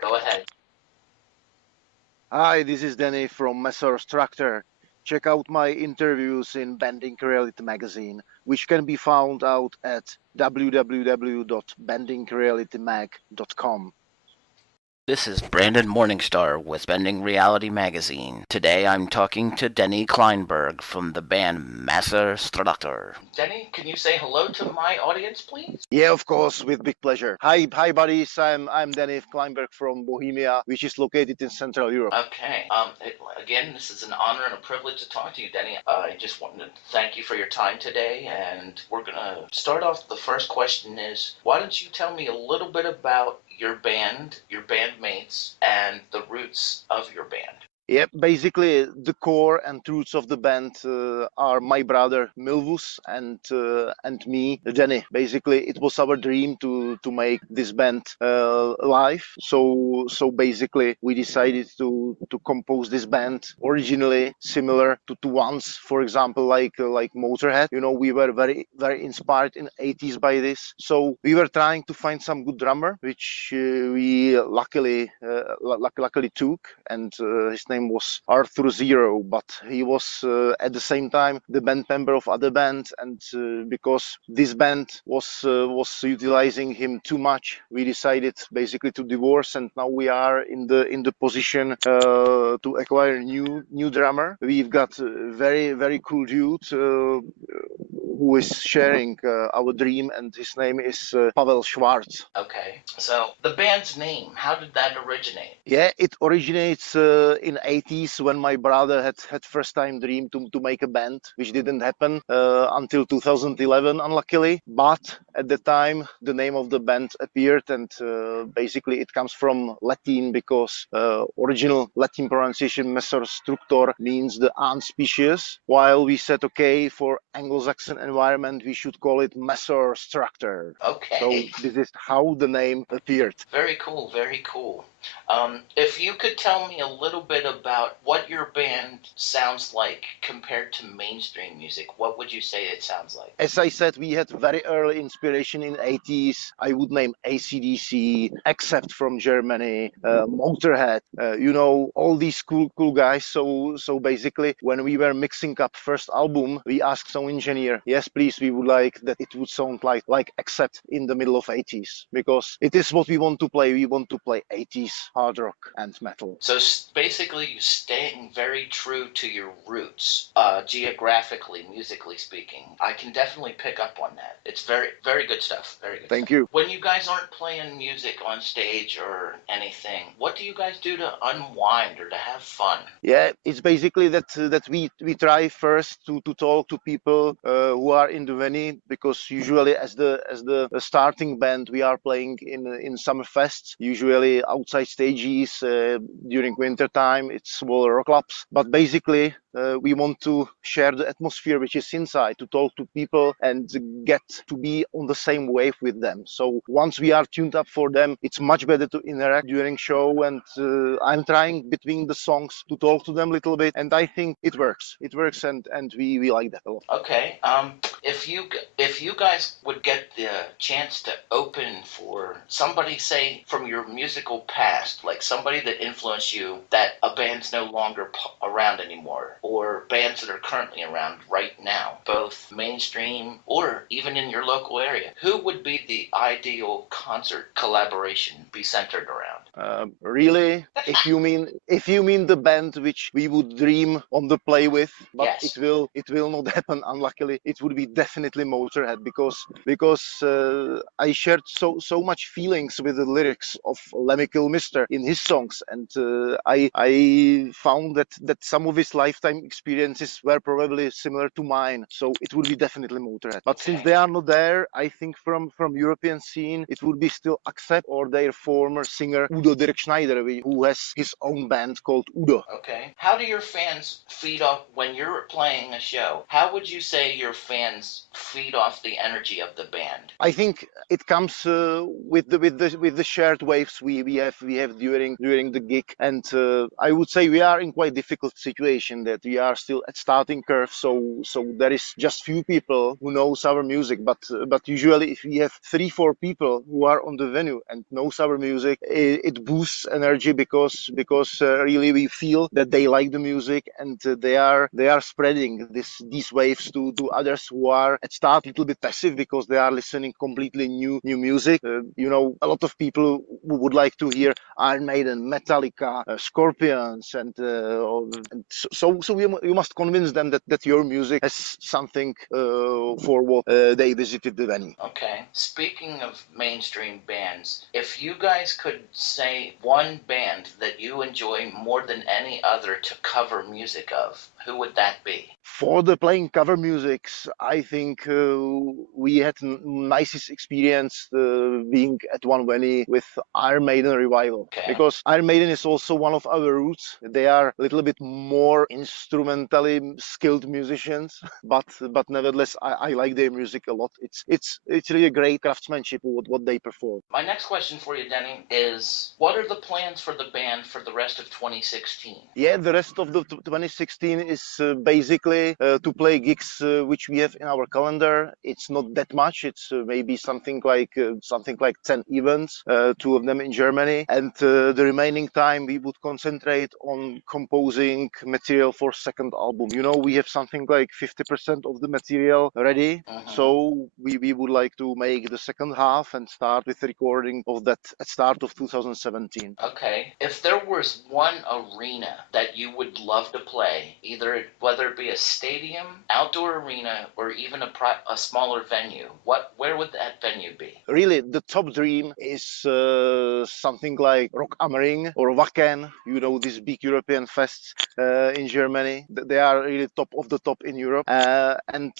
Go ahead. Hi, this is Danny from Maessorr Structorr. Check out my interviews in Bending Reality magazine, which can be found out at www.bendingrealitymag.com. This is Brandon Morningstar with Bending Reality Magazine. Today I'm talking to Denny Kleinberg from the band Maessorr Structorr. Denny, can you say hello to my audience, please? Yeah, of course, with big pleasure. Hi, buddies. I'm Danny Kleinberg from Bohemia, which is located in Central Europe. Okay. Again, this is an honor and a privilege to talk to you, Denny. I just wanted to thank you for your time today, and we're gonna start off. The first question is, why don't you tell me a little bit about your band, your bandmates, and the roots of your band? Yeah, basically the core and roots of the band are my brother Milvus and me, Jenny. Basically, it was our dream to make this band live. So basically, we decided to compose this band originally similar to ones, for example, like Motorhead. You know, we were very inspired in '80s by this. So we were trying to find some good drummer, which we luckily took, and his name was Arthur Zero, but he was at the same time the band member of other bands, and because this band was utilizing him too much, we decided basically to divorce, and now we are in the position to acquire new drummer. We've got a very cool dude who is sharing our dream, and his name is Pavel Schwartz. Okay. So the band's name, how did that originate? Yeah, it originates in '80s when my brother had first time dream to make a band, which didn't happen until 2011, unluckily. But at the time, the name of the band appeared, and basically it comes from Latin because original Latin pronunciation Maessorr Structorr means the ant species. While we said okay for Anglo-Saxon environment, we should call it Maessorr Structorr. Okay. So this is how the name appeared. Very cool, very cool. If you could tell me a little bit about what your band sounds like compared to mainstream music, what would you say it sounds like? As I said, we had very early inspiration in '80s. I would name AC/DC, Accept from Germany, Motorhead. You know, all these cool guys. So basically, when we were mixing up first album, we asked some engineer, yes, please, we would like that it would sound like Accept in the middle of '80s, because it is what we want to play. We want to play '80s hard rock and metal. So basically, staying very true to your roots, geographically, musically speaking. I can definitely pick up on that. It's very good stuff. Very good. Thank stuff. you. When you guys aren't playing music on stage or anything, what do you guys do to unwind or to have fun? Yeah, it's basically that we try first to talk to people who are in the venue, because usually as the starting band we are playing in summer fests, usually outside stages during winter time. It's smaller rock clubs, but basically we want to share the atmosphere which is inside, to talk to people and get to be on the same wave with them. So once we are tuned up for them, it's much better to interact during show, and I'm trying between the songs to talk to them a little bit, and I think it works. It works, and we like that a lot. Okay. If you guys would get the chance to open for somebody, say from your musical past, like somebody that influenced you, that a band's no longer around anymore, or bands that are currently around right now, both mainstream or even in your local area, who would be the ideal concert collaboration be centered around? Really, if you mean the band which we would dream on the play with, but Yes. it will not happen. Unluckily, it would be definitely Motorhead, because I shared so much feelings with the lyrics of Lemmy Kilmister in his songs, and I found that some of his lifetime experiences were probably similar to mine. So it would be definitely Motorhead. But since they are not there, I think from European scene it would be still Accept or their former singer Udo Dirk Schneider, who has his own band called Udo. Okay. How do your fans feed off when you're playing a show? How would you say your fans feed off the energy of the band? I think it comes with the shared waves we have we have during the gig. And I would say we are in quite difficult situation that we are still at starting curve. So there is just few people who knows our music, but usually if we have 3-4 people who are on the venue and knows our music, it boosts energy because really we feel that they like the music, and they are spreading these waves to others who are at start a little bit passive because they are listening completely new music. A lot of people who would like to hear Iron Maiden, Metallica, Scorpions, and so you must convince them that your music has something for what they visited the venue. Okay. Speaking of mainstream bands, if you guys could say one band that you enjoy more than any other to cover music of, who would that be? For the playing cover musics, I think we had nicest experience being at One Venue with Iron Maiden Revival. Okay. Because Iron Maiden is also one of our roots. They are a little bit more instrumentally skilled musicians, but nevertheless, I like their music a lot. It's really a great craftsmanship what they perform. My next question for you, Denny, is what are the plans for the band for the rest of 2016? Yeah, the rest of the 2016 is basically to play gigs which we have in our calendar. It's not that much. It's maybe something like 10 events, two of them in Germany, and the remaining time we would concentrate on composing material for second album. We have something like 50% of the material ready, so we would like to make the second half and start with the recording of that at start of 2017. Okay. If there was one arena that you would love to play, whether it be a stadium, outdoor arena, or even a smaller venue, where would that venue be? Really, the top dream is something like Rock am Ring or Wacken. These big European fests in Germany. They are really top of the top in Europe. And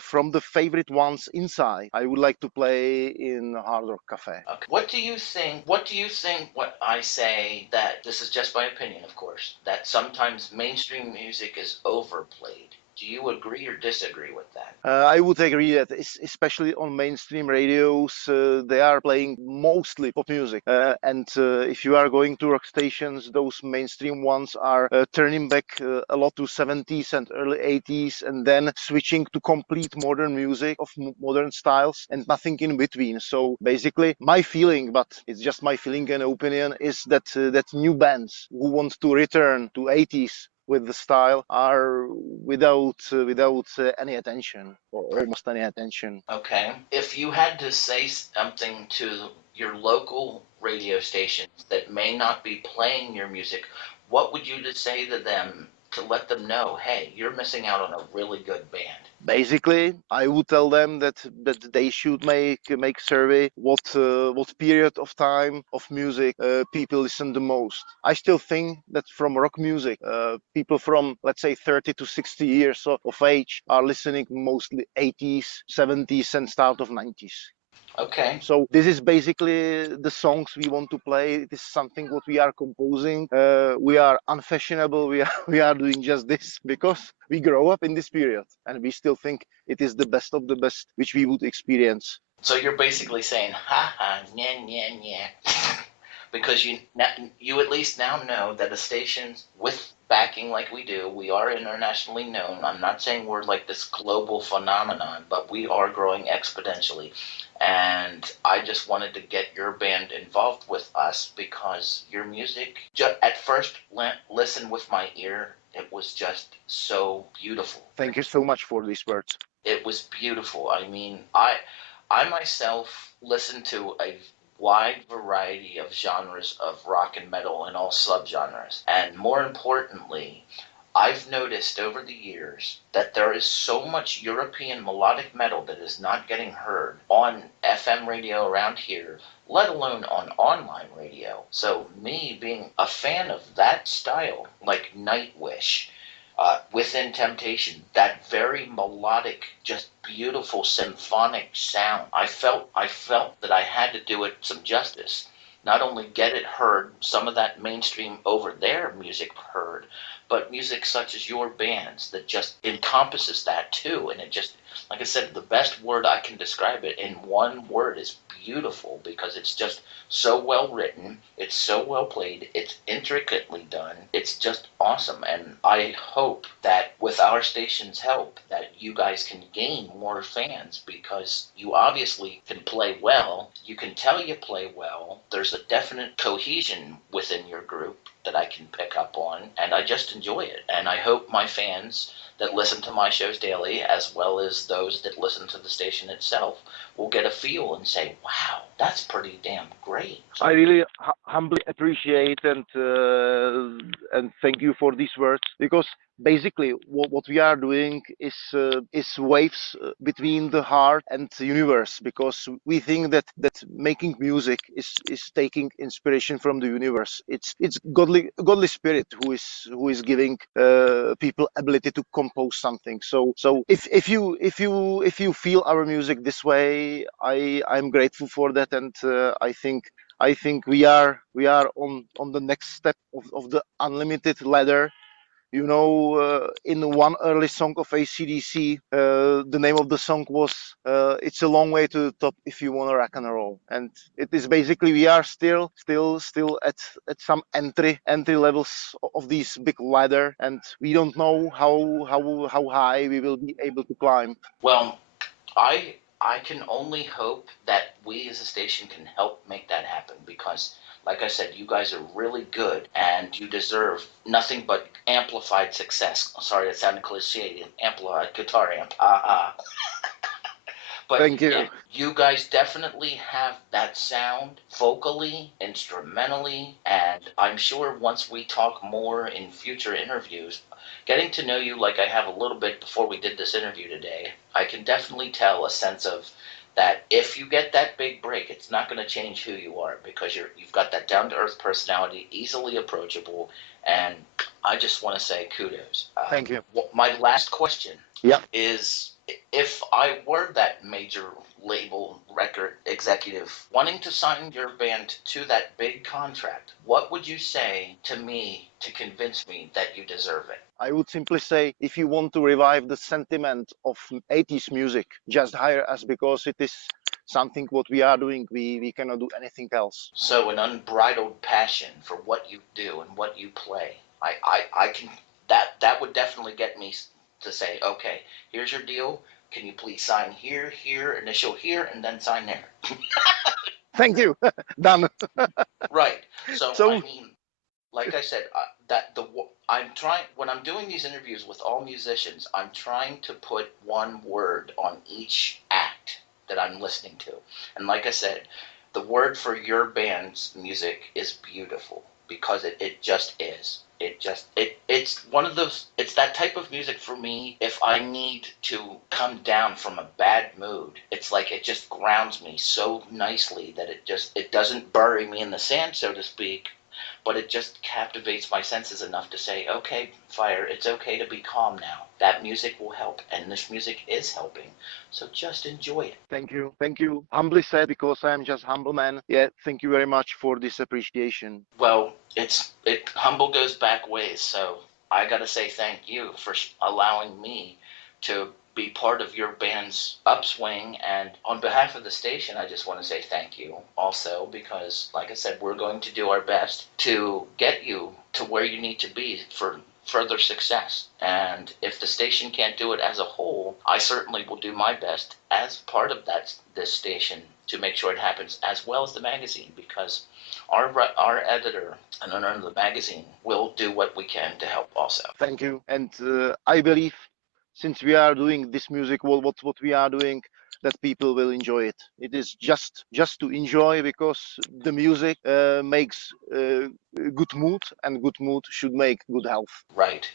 from the favorite ones inside, I would like to play in Hard Rock Cafe. Okay. What do you think? What do you think? What I say, that this is just my opinion, of course, that sometimes mainstream music is overplayed. Do you agree or disagree with that? I would agree that especially on mainstream radios, they are playing mostly pop music. And if you are going to rock stations, those mainstream ones are turning back a lot to 70s and early 80s, and then switching to complete modern music of modern styles and nothing in between. So basically, my feeling, but it's just my feeling and opinion, is that new bands who want to return to 80s with the style are without any attention, or almost any attention. Okay. If you had to say something to your local radio stations that may not be playing your music, what would you just say to them to let them know, hey, you're missing out on a really good band? Basically, I would tell them that they should make survey what period of time of music people listen the most. I still think that from rock music, people from, let's say, 30 to 60 years of age are listening mostly 80s, 70s, and start of 90s. Okay. So this is basically the songs we want to play. This is something what we are composing. We are unfashionable. We are we are doing just this because we grow up in this period, and we still think it is the best of the best which we would experience. So you're basically saying, ha ha, nya, nya, nya. Because you at least now know that a station with backing like we do, we are internationally known. I'm not saying we're like this global phenomenon, but we are growing exponentially. And I just wanted to get your band involved with us because your music, at first listen with my ear, it was just so beautiful. Thank you so much for these words. It was beautiful. I mean, I myself listen to a wide variety of genres of rock and metal and all subgenres. And more importantly, I've noticed over the years that there is so much European melodic metal that is not getting heard on FM radio around here, let alone on online radio. So me being a fan of that style, like Nightwish, Within Temptation, that very melodic, just beautiful symphonic sound. I felt that I had to do it some justice. Not only get it heard, some of that mainstream over there music heard, but music such as your bands that just encompasses that too, and it just like I said, the best word I can describe it in one word is beautiful, because it's just so well written, it's so well played, it's intricately done, it's just awesome. And I hope that with our station's help that you guys can gain more fans, because you obviously can play well. You can tell you play well. There's a definite cohesion within your group that I can pick up on, and I just enjoy it. And I hope my fans that listen to my shows daily, as well as those that listen to the station itself, will get a feel and say, wow, that's pretty damn great. I really humbly appreciate and thank you for these words, because basically what we are doing is waves between the heart and the universe, because we think that making music is taking inspiration from the universe. It's godly spirit who is giving people ability to compose something. So if you feel our music this way, I'm grateful for that. And I think we are on the next step of the unlimited ladder. In one early song of AC/DC, the name of the song was "It's a long way to the top if you want to rock and roll," and it is basically we are still at some entry levels of this big ladder, and we don't know how high we will be able to climb. Well, I can only hope that we as a station can help make that happen, because like I said, you guys are really good and you deserve nothing but amplified success. Sorry, that sounded cliche. Amplified guitar amp. But Thank yeah, you. you guys definitely have that sound vocally, instrumentally, and I'm sure once we talk more in future interviews, getting to know you like I have a little bit before we did this interview today, I can definitely tell a sense of that if you get that big break, it's not going to change who you are, because you've got that down to earth personality, easily approachable, and I just want to say kudos. Thank you. My last question Yeah. is, if I were that major label record executive wanting to sign your band to that big contract, what would you say to me to convince me that you deserve it? I would simply say, if you want to revive the sentiment of 80s music, just hire us, because it is something what we are doing. We cannot do anything else. So an unbridled passion for what you do and what you play. I can, that would definitely get me to say, okay, here's your deal. Can you please sign here, here, initial here, and then sign there? Thank you. Done. Right. So I So mean, like I said, that the I'm trying, when I'm doing these interviews with all musicians, I'm trying to put one word on each act that I'm listening to. And like I said, the word for your band's music is beautiful, because it just is. It's one of those, it's that type of music for me. If I need to come down from a bad mood, it's like it just grounds me so nicely that it doesn't bury me in the sand, so to speak, but it just captivates my senses enough to say, okay, Fire, it's okay to be calm now. That music will help, and this music is helping. So just enjoy it. thank you. Thank you. Humbly said, because I am just humble man. Yeah, thank you very much for this appreciation. Well, it humble goes back ways, so I got to say thank you for allowing me to be part of your band's upswing. And on behalf of the station, I just want to say thank you also, because, like I said, we're going to do our best to get you to where you need to be for further success. And if the station can't do it as a whole, I certainly will do my best as part of this station to make sure it happens, as well as the magazine, because our editor and owner of the magazine will do what we can to help also. Thank you. And I believe, since we are doing this music, what we are doing, that people will enjoy it. It is just to enjoy, because the music makes good mood, and good mood should make good health. Right.